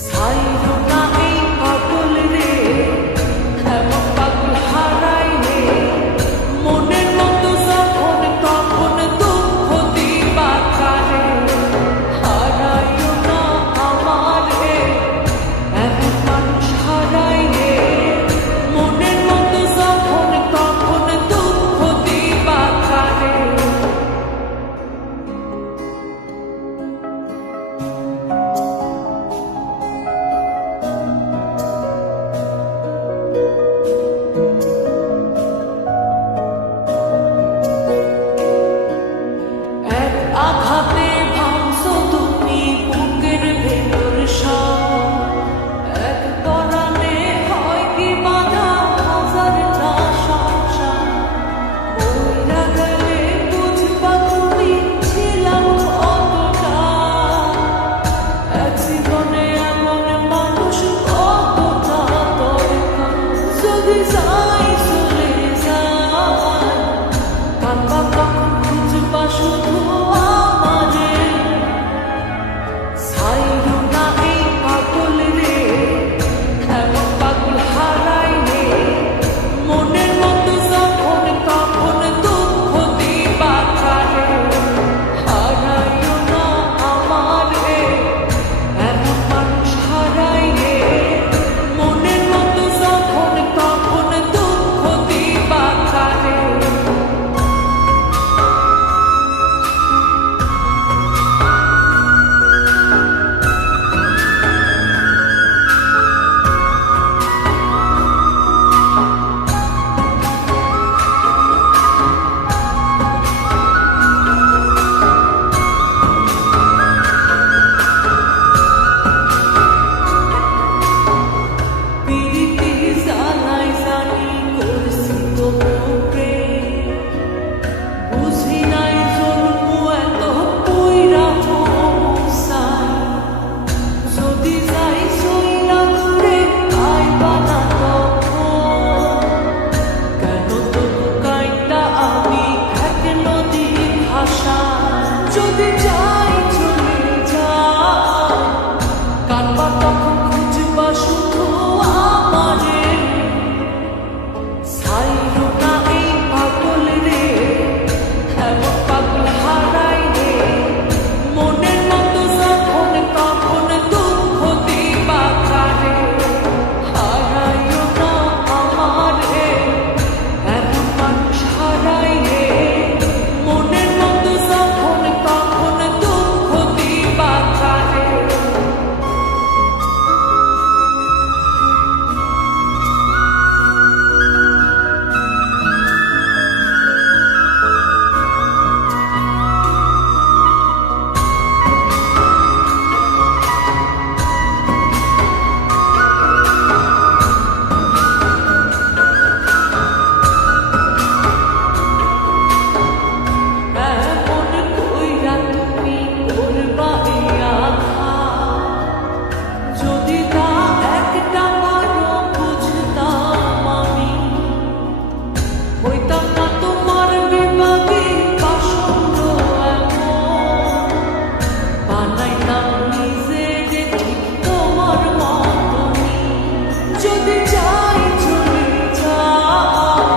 ছাইরো না এই পাগল রে, এমন পাগল হারাই রে, মনের মতো যখন তখন দুঃখ দিবা কারে। হারাইও না আমার রে, এমন মানুষ হারাই রে, মনের মতো যখন তখন দুঃখ দিবা কারে। এক আঘাতে ভাঙছো তুমি বুকের ভেতর সব, এক পরাণে হয় কি বাধা হাজারটা সংসার। মইরা গেলে বুঝবা তুমি ছিলাম কতটা, এক জীবনে এমন মানুষ কতটা দরকার। যদি যাই চলে যায়, কাঁদবা তখন খুঁজবা শুধু আমারে। ছাইরো না এই পাগল রে, এমন পাগল হারাই রে, মনের মতো যখন তখন দুঃখ দিবা কারে। হারাইও না আমার রে, এমন মানুষ হারাই রে, মনের মতো যখন তখন দুঃখ দিবা কারে। পিরিতি জানাই জানি করছি তবু প্রেম, বুঝি নাই জন্ম এত পুইরা মৌসাই। যদি যাই সইলা দূরে আইবা না তখন, কেন তবু কাইটা আমি এক নদীর ভাষা। যদি যাই চলে যাই, কাঁদবা তখন খুঁজবা শুধু আমারে। ছাইরো না এই পাগল রে, এমন পাগল হারাই রে, মনের মতো যখন তখন দুঃখ দিবা কারে। হারাইও না আমার রে, এমন মানুষ হারাই রে, মনের মতো যখন তখন দুঃখ দিবা কারে। এমন কইরা তুমি করবা এই আঘাত, যদি তা একটা বারও বুঝতাম আমি, হইতাম না তোমার বিভাগে পাষণ্ড এমন। বানাইতাম নিজেরে ঠিক তোমার মতনই। যদি যাই চলে যাই,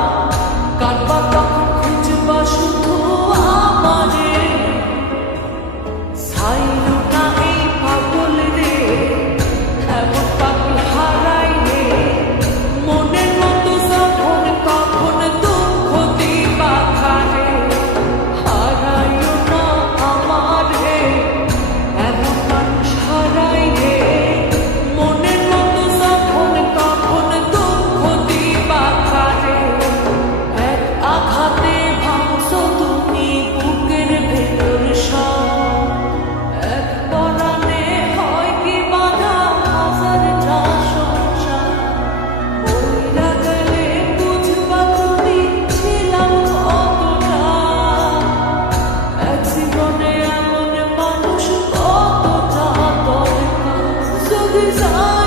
কাঁদবা তখন খুঁজবা শুধু আমারে। ছাইরো না এই পাগল রে, এমন পাগল হারাই রে, মনের মতো যখন তখন দুঃখ দিবা কারে। হারাইও না আমার রে, এমন মানুষ হারাই রে, মনের মতো যখন তখন দুঃখ দিবা কারে। এক আঘাতে ভাঙছো তুমি বুকের ভেতর সব, এক পরাণে হয় কি বাধা হাজারটা সংসার। মইরা গেলে বুঝবা তুমি ছিলাম কতটা, এক জীবনে এমন মানুষ কতটা দরকার। যদি যাই